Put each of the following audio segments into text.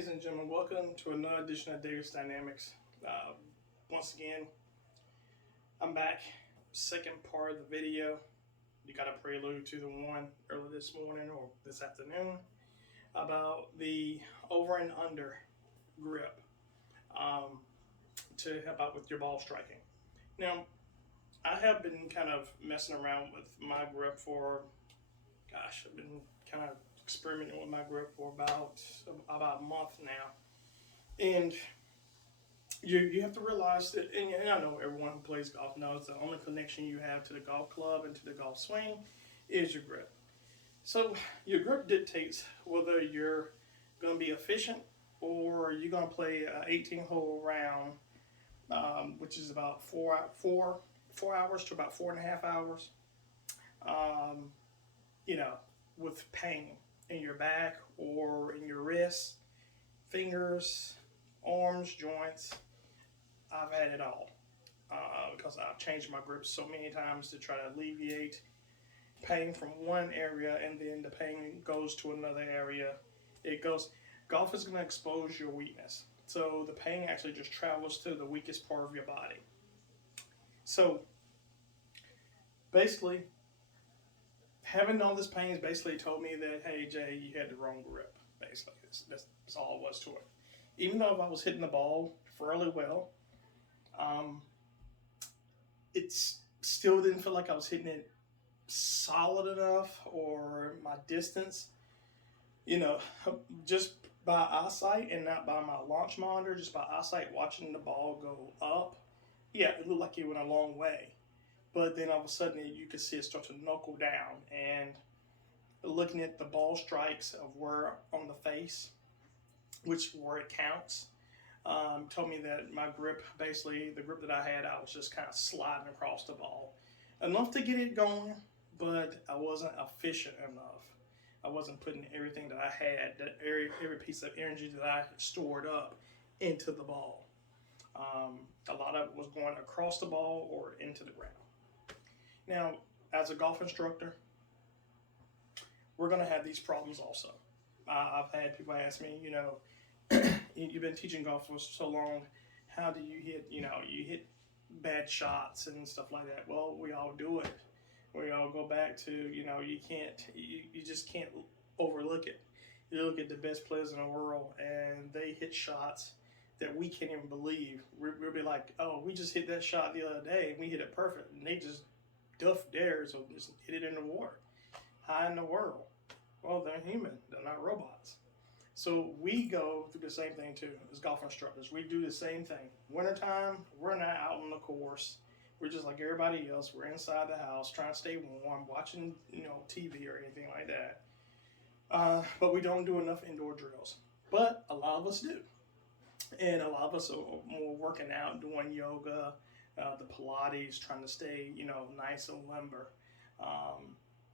ladies and gentlemen, welcome to another edition of Davis Dynamics. Once again, I'm back. Second part of the video. You got a prelude to the one earlier this morning or this afternoon about the over and under grip to help out with your ball striking. Now, I have been kind of messing around with my grip for, I've been kind of experimenting with my grip for about a month now, and you have to realize that, and I know everyone who plays golf knows the only connection you have to the golf club and to the golf swing is your grip. So your grip dictates whether you're going to be efficient or you're going to play an 18-hole round, which is about four hours to about 4.5 hours. With pain in your back or in your wrists, fingers, arms, joints. I've had it all because I've changed my grip so many times to try to alleviate pain from one area, and then the pain goes to another area. Golf is going to expose your weakness. So the pain actually just travels to the weakest part of your body. So basically, having all this pain has basically told me that, hey, Jay, you had the wrong grip. Basically, that's all it was to it. Even though I was hitting the ball fairly well, it still didn't feel like I was hitting it solid enough, or my distance, just by eyesight and not by my launch monitor, just by eyesight watching the ball go up. Yeah, it looked like it went a long way. But then all of a sudden you could see it start to knuckle down, and looking at the ball strikes of where on the face, where it counts, told me that my grip, basically the grip that I had, I was just kind of sliding across the ball. Enough to get it going, but I wasn't efficient enough. I wasn't putting everything that I had, that every piece of energy that I stored up into the ball. A lot of it was going across the ball or into the ground. Now, as a golf instructor, we're going to have these problems also. I've had people ask me, you've been teaching golf for so long, how do you hit, you hit bad shots and stuff like that? Well, we all do it. We all go back to, you just can't overlook it. You look at the best players in the world, and they hit shots that we can't even believe. We'll be like, oh, we just hit that shot the other day, and we hit it perfect, and they just duffed theirs or just hit it in the water. How in the world? Well, they're human. They're not robots. So we go through the same thing too as golf instructors. We do the same thing. Wintertime, we're not out on the course. We're just like everybody else. We're inside the house trying to stay warm, watching TV or anything like that. But we don't do enough indoor drills. But a lot of us do. And a lot of us are more working out, doing yoga, the Pilates, trying to stay, nice and limber.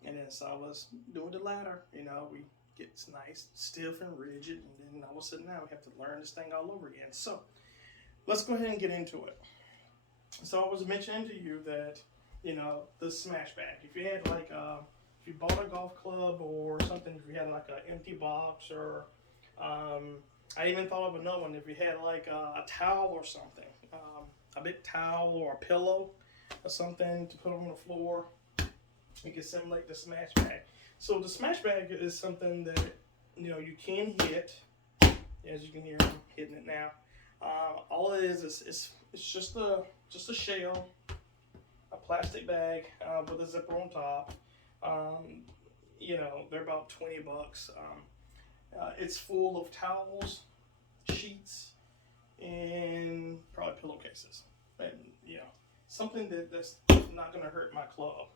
And then some of us doing the ladder, we get nice, stiff and rigid, and then all of a sudden now we have to learn this thing all over again. So let's go ahead and get into it. So I was mentioning to you that, the smash bag. If you had if you bought a golf club or something, if you had like an empty box, or I even thought of another one, if you had like a towel or something, a big towel or a pillow or something to put on the floor, you can simulate the smash bag. So the smash bag is something that you can hit. As you can hear, I'm hitting it now. All it is it's just a shell, a plastic bag with a zipper on top. They're about $20. It's full of towels, sheets, and probably pillowcases, and something that's not going to hurt my club.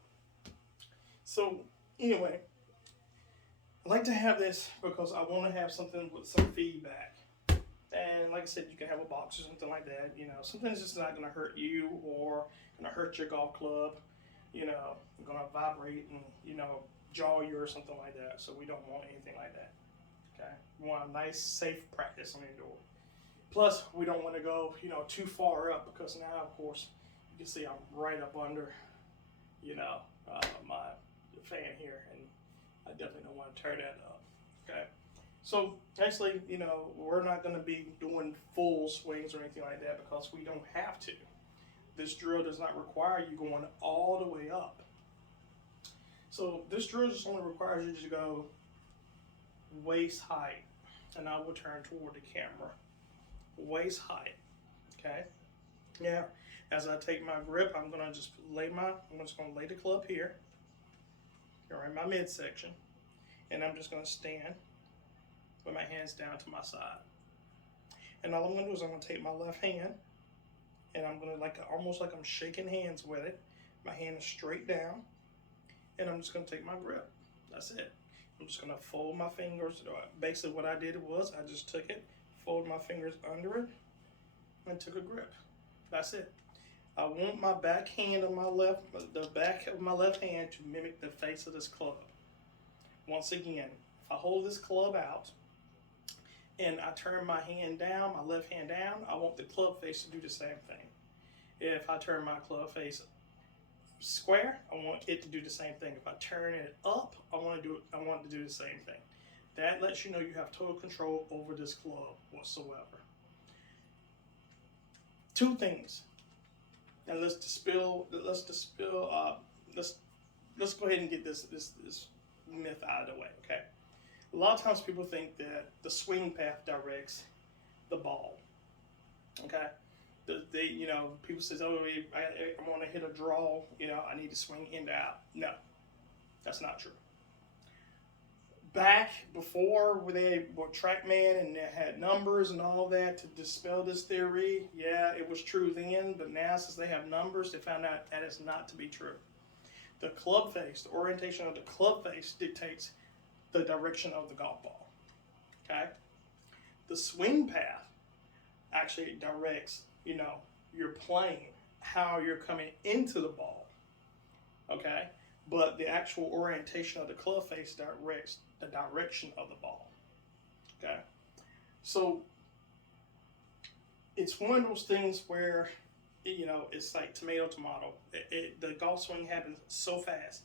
So anyway, I like to have this because I want to have something with some feedback. And like I said, you can have a box or something like that. Something that's just not going to hurt you or going to hurt your golf club. Going to vibrate and jaw you or something like that. So we don't want anything like that. Okay, we want a nice, safe practice on indoor. Plus, we don't want to go too far up, because now, of course, you can see I'm right up under my fan here, and I definitely don't want to tear that up. Okay, So actually, we're not going to be doing full swings or anything like that because we don't have to. This drill does not require you going all the way up. So this drill just only requires you to go waist height, and I will turn toward the camera. Waist height, okay? Now, as I take my grip, I'm just gonna lay the club here, in my midsection, and I'm just gonna stand with my hands down to my side. And all I'm gonna do is I'm gonna take my left hand, and I'm gonna almost like I'm shaking hands with it. My hand is straight down, and I'm just gonna take my grip. That's it. I'm just gonna fold my fingers. Basically what I did was I just took it, folded my fingers under it, and took a grip. That's it. I want my back hand of the back of my left hand to mimic the face of this club. Once again, if I hold this club out and I turn my hand down, my left hand down, I want the club face to do the same thing. If I turn my club face square, I want it to do the same thing. If I turn it up, I want it to do the same thing. That lets you know you have total control over this club whatsoever. Two things. And let's go ahead and get this myth out of the way, okay? A lot of times people think that the swing path directs the ball, okay? People say, oh, I want to hit a draw, I need to swing in to out. No, that's not true. Back before they were TrackMan and they had numbers and all that to dispel this theory, yeah, it was true then, but now since they have numbers, they found out that is not to be true. The club face, the orientation of the club face dictates the direction of the golf ball, okay? The swing path actually directs, you're playing, how you're coming into the ball, okay? But the actual orientation of the club face directs the direction of the ball, okay? So it's one of those things where, it's like tomato. The golf swing happens so fast.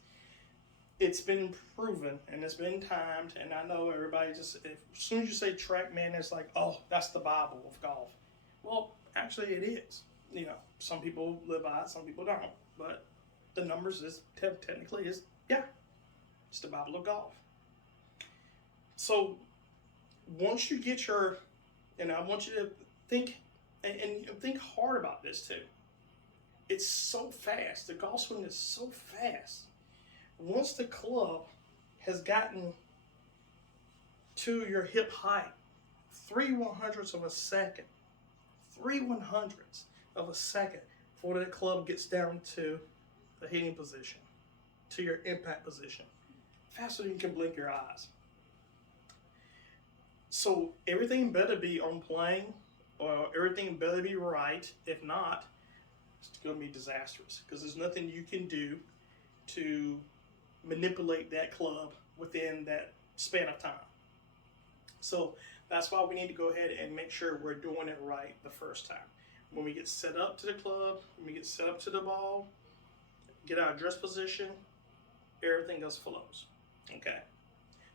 It's been proven and it's been timed, and I know everybody as soon as you say TrackMan, it's like, oh, that's the Bible of golf. Well, actually it is. Some people live by it, some people don't, but the numbers technically is, it's the Bible of golf. So once you get I want you to think and think hard about this too. It's so fast. The golf swing is so fast. Once the club has gotten to your hip height, 3/100ths of a second, 3/100ths of a second before that club gets down to the hitting position, to your impact position, faster than you can blink your eyes. So everything better be on plane, or everything better be right. If not, it's going to be disastrous because there's nothing you can do to manipulate that club within that span of time. So that's why we need to go ahead and make sure we're doing it right the first time. When we get set up to the club, when we get set up to the ball, get our address position, everything else flows. Okay.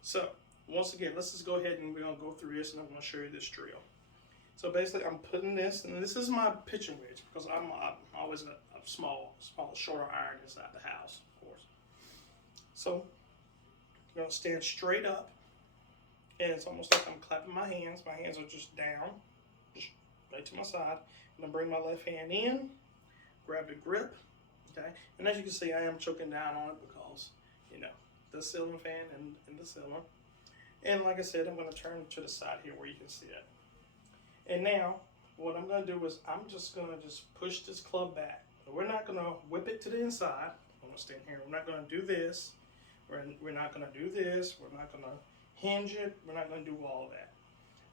So once again, let's just go ahead and we're going to go through this, and I'm going to show you this drill. So basically I'm putting this, and this is my pitching wedge because I'm always a small, shorter iron inside the house, of course. So I'm going to stand straight up, and it's almost like I'm clapping my hands. My hands are just down, just right to my side. I'm going to bring my left hand in, grab the grip, okay? And as you can see, I am choking down on it because, the ceiling fan and the ceiling. And like I said, I'm going to turn to the side here where you can see it. And now, what I'm going to do is I'm just going to push this club back. We're not going to whip it to the inside. I'm going to stand here. We're not going to do this. We're not going to do this. We're not going to hinge it. We're not going to do all of that.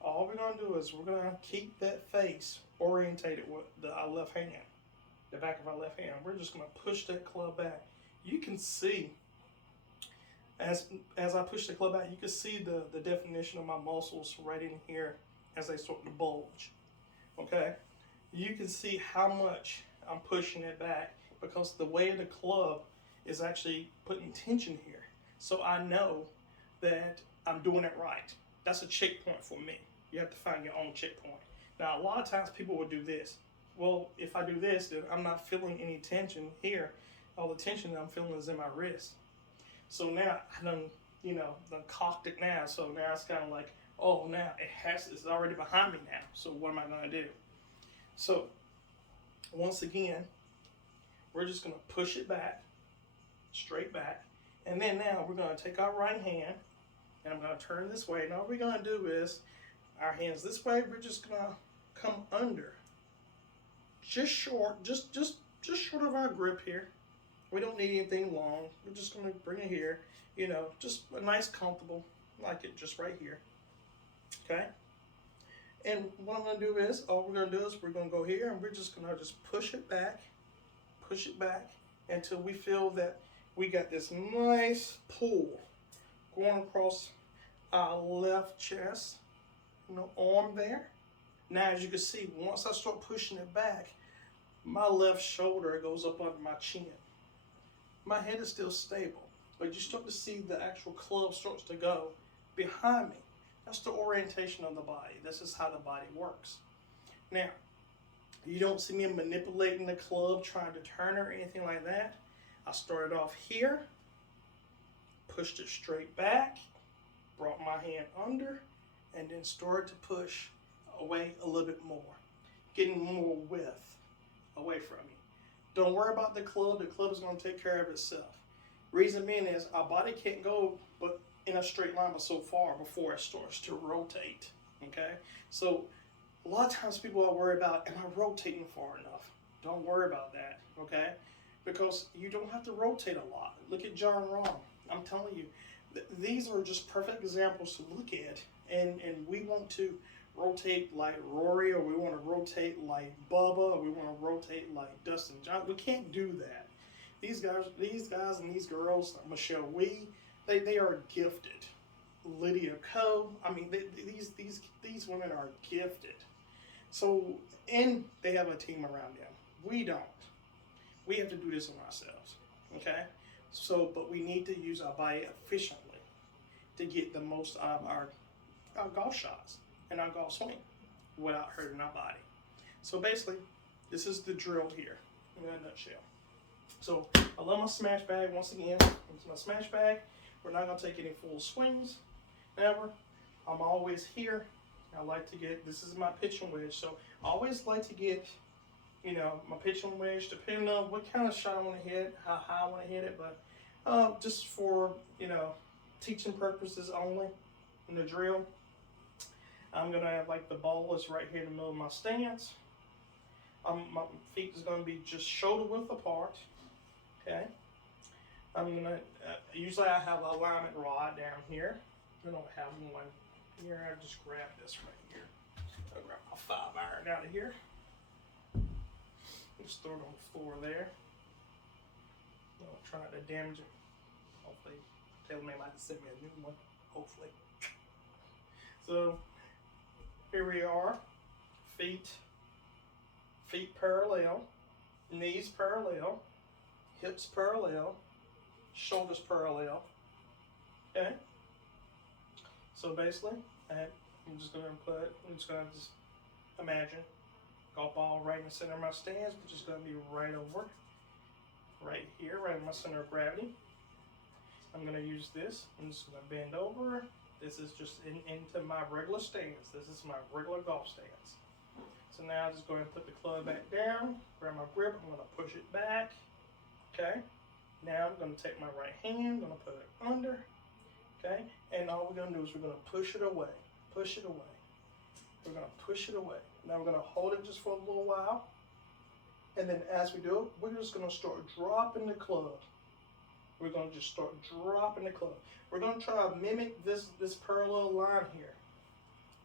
All we're going to do is we're going to keep that face orientated with our left hand, the back of our left hand. We're just going to push that club back. You can see, as I push the club back, you can see the definition of my muscles right in here as they start to bulge. Okay? You can see how much I'm pushing it back because the weight of the club is actually putting tension here. So I know that I'm doing it right. That's a checkpoint for me. You have to find your own checkpoint. Now, a lot of times people will do this. Well, if I do this, then I'm not feeling any tension here. All the tension that I'm feeling is in my wrist. So now I done cocked it now. So now it's kind of like, oh, now it's already behind me now. So what am I gonna do? So once again, we're just gonna push it back, straight back. And then now we're gonna take our right hand and I'm gonna turn this way. And all we're gonna do is our hands this way, we're just gonna come under. Just short, just short of our grip here. We don't need anything long. We're just gonna bring it here, just a nice comfortable, like it just right here. Okay? And what I'm gonna do is, all we're gonna do is we're gonna go here and we're just gonna push it back until we feel that we got this nice pull going across our left chest, arm there. Now, as you can see, once I start pushing it back, my left shoulder goes up under my chin. My head is still stable, but you start to see the actual club starts to go behind me. That's the orientation of the body. This is how the body works. Now, you don't see me manipulating the club, trying to turn it or anything like that. I started off here, pushed it straight back, brought my hand under, and then started to push away a little bit more, getting more width away from you. Don't worry about the club. The club is going to take care of itself. Reason being is our body can't go but in a straight line but so far before it starts to rotate. Okay? So a lot of times people are worried about, am I rotating far enough? Don't worry about that. Okay? Because you don't have to rotate a lot. Look at Jon Rahm. I'm telling you, these are just perfect examples to look at. And we want to rotate like Rory, or we want to rotate like Bubba, or we want to rotate like Dustin Johnson. We can't do that. These guys and these girls, Michelle Wie, they are gifted. Lydia Ko, I mean, these women are gifted. So, and they have a team around them. We don't. We have to do this on ourselves. Okay? So, but we need to use our body efficiently to get the most out of our golf shots and our golf swing without hurting our body. So basically, this is the drill here in a nutshell. So I love my smash bag once again. It's my smash bag. We're not gonna take any full swings, never. I'm always here. I like to get, this is my pitching wedge. So I always like to get, my pitching wedge, depending on what kind of shot I want to hit, how high I want to hit it, but just for, teaching purposes only in the drill. I'm gonna have like the ball is right here in the middle of my stance. My feet is gonna be just shoulder width apart. Okay. I'm gonna usually I have a alignment rod down here. I don't have one here. I just grab this right here. I'll grab my 5-iron out of here. Just throw it on the floor there. Don't try not to damage it. Hopefully, tell me might send me a new one. Hopefully. So here we are. Feet parallel, knees parallel, hips parallel, shoulders parallel. Okay. So basically, I'm just gonna imagine golf ball right in the center of my stance, which is gonna be right over, right here, right in my center of gravity. I'm gonna use this. I'm just gonna bend over. This is just into my regular stance. This is my regular golf stance. So now I'm just going to put the club back down, grab my grip, I'm going to push it back. Okay. Now I'm going to take my right hand, going to put it under. Okay. And all we're going to do is we're going to push it away. Push it away. We're going to push it away. Now we're going to hold it just for a little while. And then as we do it, we're just going to start dropping the club. We're going to just start dropping the club. We're going to try to mimic this parallel line here.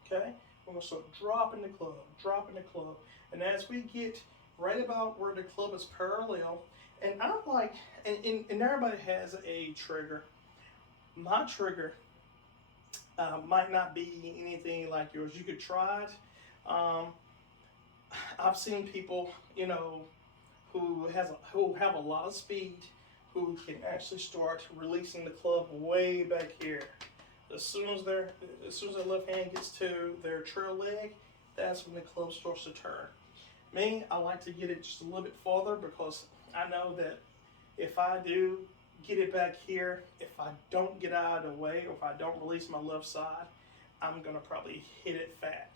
Okay? We're going to start dropping the club. And as we get right about where the club is parallel, and I like, and everybody has a trigger. My trigger might not be anything like yours. You could try it. I've seen people, who have a lot of speed, who can actually start releasing the club way back here. As soon as their left hand gets to their trail leg, that's when the club starts to turn. Me, I like to get it just a little bit farther because I know that if I do get it back here, if I don't get out of the way or if I don't release my left side, I'm gonna probably hit it fat.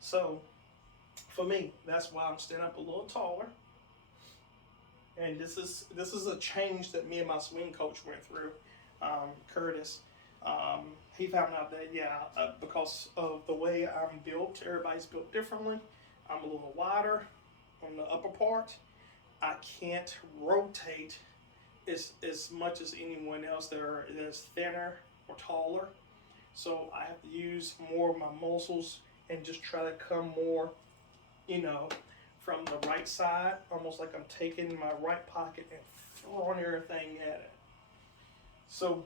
So for me, that's why I'm standing up a little taller. And this is a change that me and my swing coach went through, Curtis. He found out that because of the way I'm built, everybody's built differently. I'm a little wider on the upper part. I can't rotate as much as anyone else that is thinner or taller. So I have to use more of my muscles and just try to come more, from the right side, almost like I'm taking my right pocket and throwing everything at it. So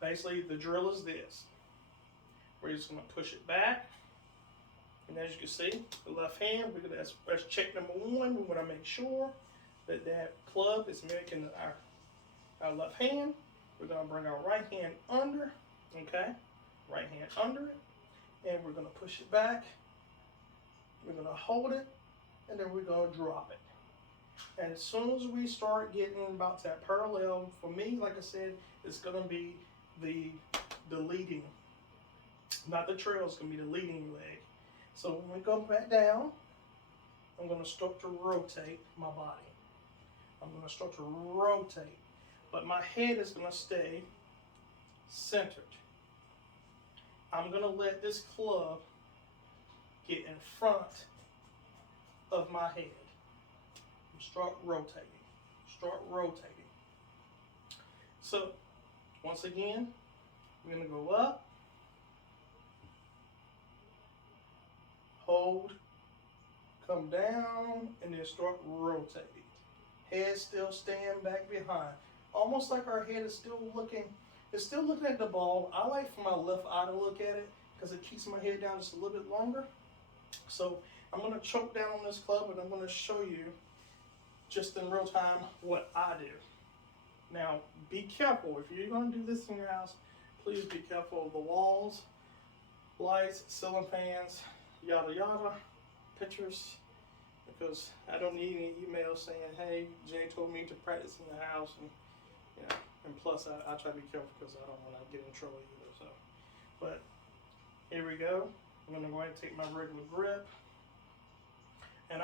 basically the drill is this. We're just gonna push it back. And as you can see, the left hand, that's check number one. We wanna make sure that that club is mimicking our left hand. We're gonna bring our right hand under, okay? Right hand under it. And we're gonna push it back. We're gonna hold it, and then we're gonna drop it. And as soon as we start getting about that parallel, for me, like I said, it's gonna be the leading, not the trail, it's gonna be the leading leg. So when we go back down, I'm gonna start to rotate my body. I'm gonna start to rotate, but my head is gonna stay centered. I'm gonna let this club get in front of my head. Start rotating. Start rotating. So, once again, we're gonna go up, hold, come down, and then start rotating. Head still staying back behind. Almost like our head is still looking, at the ball. I like for my left eye to look at it because it keeps my head down just a little bit longer. So I'm gonna choke down on this club and I'm gonna show you just in real time what I do. Now, be careful. If you're gonna do this in your house, please be careful of the walls, lights, ceiling fans, yada yada, pictures, because I don't need any emails saying, hey, Jay told me to practice in the house, and plus I try to be careful because I don't want to get in trouble either. So, but here we go. I'm gonna go ahead and take my regular grip, and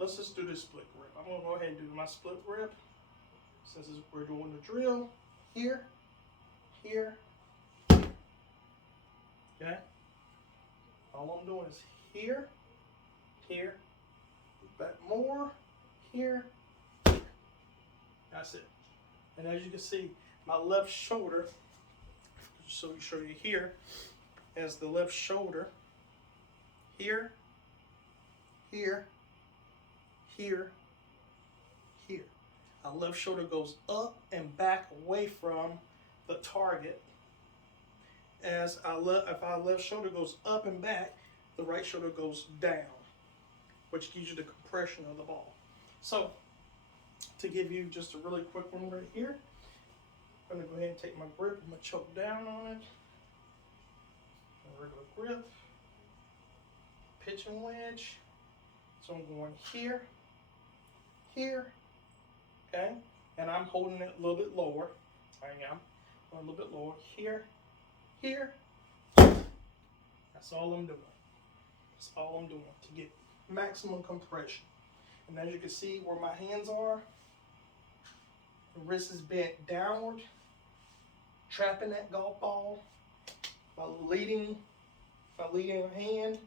let's just do this split grip. I'm gonna go ahead and do my split grip since we're doing the drill. Here, okay. All I'm doing is here, back more, here. That's it. And as you can see, my left shoulder, so we show you here, as the left shoulder, here, our left shoulder goes up and back away from the target. If our left shoulder goes up and back, the right shoulder goes down, which gives you the compression of the ball. So, to give you just a really quick one right here, I'm gonna go ahead and take my grip. I'm gonna choke down on it. A regular grip, pitch and wedge. So I'm going here, okay? And I'm holding it a little bit lower. I am. A little bit lower. Here. That's all I'm doing. That's all I'm doing to get maximum compression. And as you can see where my hands are, the wrist is bent downward, trapping that golf ball. My leading hand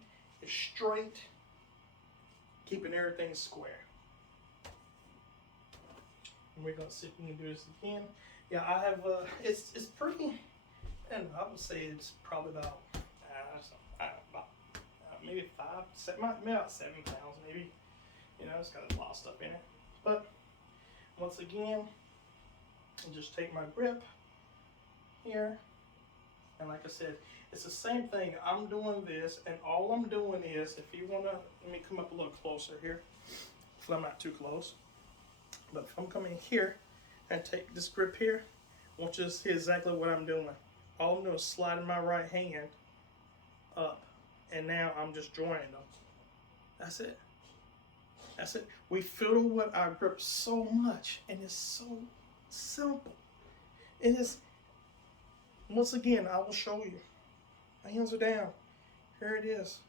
is straight, keeping everything square. And we're gonna see if we can do this again. Yeah, I have it's pretty, and I would say it's probably about maybe about 7 pounds maybe. It's got a lot of stuff in it. But once again, I'll just take my grip here, and like I said, it's the same thing. I'm doing this, and all I'm doing is, if you wanna, let me come up a little closer here, so I'm not too close. But if I'm coming here and take this grip here, I want you to see exactly what I'm doing. all I'm doing is sliding my right hand up, and now I'm just joining them. That's it. That's it. We fiddle with our grip so much, and it's so simple. It is. Once again, I will show you. My hands are down. Here it is.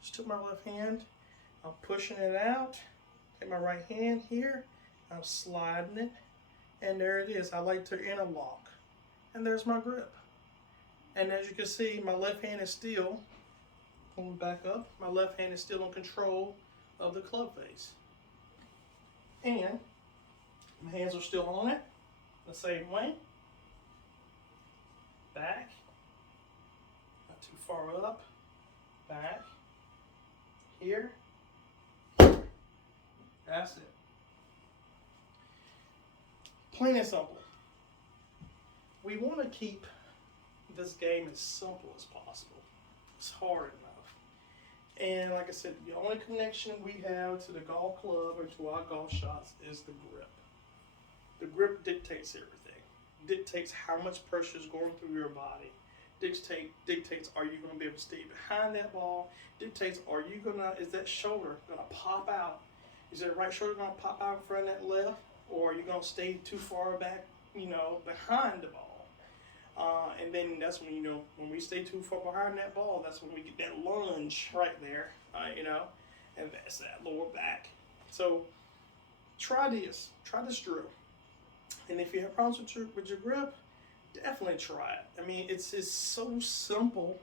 Just took my left hand. I'm pushing it out. Take my right hand here. I'm sliding it. And there it is. I like to interlock. And there's my grip. And as you can see, my left hand is still, pull it back up, my left hand is still in control of the club face. And my hands are still on it the same way. Back. Not too far up. Back. Here. That's it. Plain and simple. We want to keep this game as simple as possible. It's hard enough. And like I said, the only connection we have to the golf club or to our golf shots is the grip. The grip dictates everything. Dictates how much pressure is going through your body. Dictates are you going to be able to stay behind that ball. Dictates is that shoulder going to pop out? Is that right shoulder going to pop out in front of that left? Or are you going to stay too far back, behind the ball? And then that's when, when we stay too far behind that ball, that's when we get that lunge right there, and that's that lower back. So try this drill. And if you have problems with your grip, definitely try it. I mean, it's so simple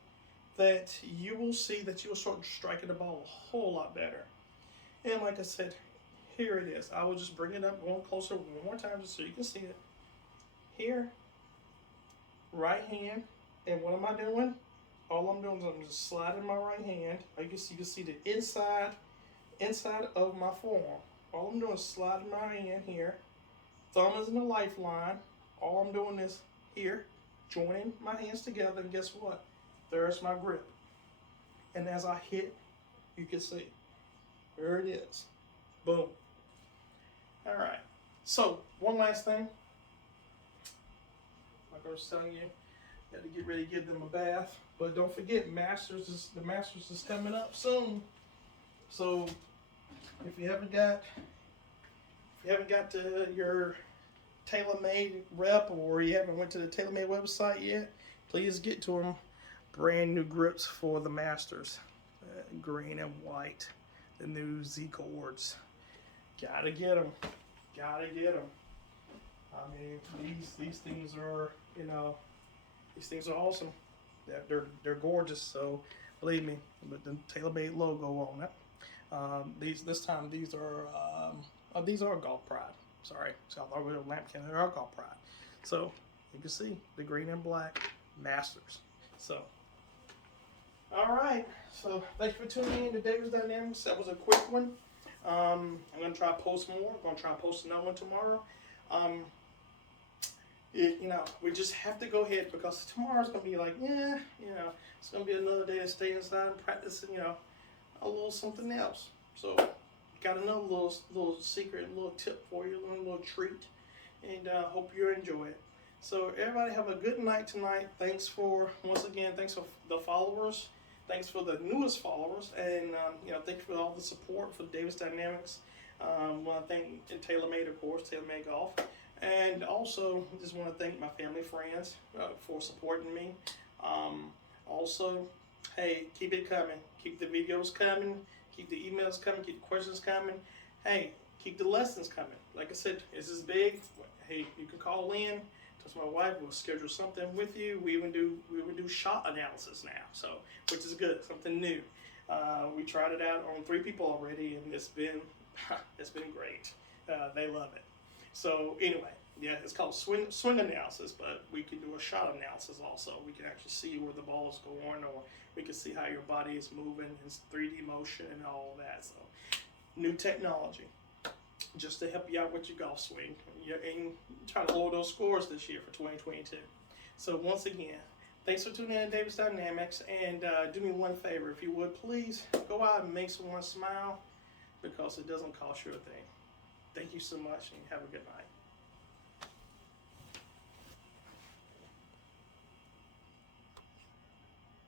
that you will see that you will start striking the ball a whole lot better. And like I said, here it is. I will just bring it up, going closer one more time just so you can see it. Here, right hand, and what am I doing? All I'm doing is I'm just sliding my right hand. You can see the inside of my forearm. All I'm doing is sliding my hand here. Thumb is in the lifeline. All I'm doing is here, joining my hands together, and guess what? There's my grip. And as I hit, you can see, there it is. Boom. All right. So one last thing. Like I was telling you, got to get ready to give them a bath. But don't forget, the Masters is coming up soon. So if you haven't got your TaylorMade rep, or you haven't went to the TaylorMade website yet, please get to them. Brand new grips for the Masters, green and white, the new Z Cords. Gotta get them. Gotta get them. I mean, these things are, these things are awesome. They're gorgeous. So believe me, with the TaylorMade logo on it. This time these are Golf Pride. Sorry, so I thought we were Lampkin. They're our Golf Pride. So you can see the green and black Masters. So all right. So thanks for tuning in to Davis Dynamics. That was a quick one. I'm gonna try to post more. I'm gonna try to post another one tomorrow. We just have to go ahead because tomorrow's gonna be like, it's gonna be another day to stay inside and practice, a little something else. So, got another little secret, little tip for you, a little treat, and hope you enjoy it. So, everybody have a good night tonight. Thanks for the followers. Thanks for the newest followers, and thanks for all the support for Davis Dynamics. I want to thank TaylorMade, of course, TaylorMade Golf, and also just want to thank my family, friends for supporting me. Also, hey, keep it coming, keep the videos coming, keep the emails coming, keep the questions coming. Hey, keep the lessons coming. Like I said, this is big. Hey, you can call in. That's my wife. We'll schedule something with you. We even do shot analysis now, so which is good, something new. We tried it out on 3 people already, and it's been great. They love it. So anyway, yeah, it's called swing analysis, but we can do a shot analysis also. We can actually see where the ball is going, or we can see how your body is moving in 3D motion and all that. So new technology, just to help you out with your golf swing and try to lower those scores this year for 2022. So once again, thanks for tuning in to Davis Dynamics, and do me one favor, if you would, please go out and make someone smile, because it doesn't cost you a thing. Thank you so much, and have a good night.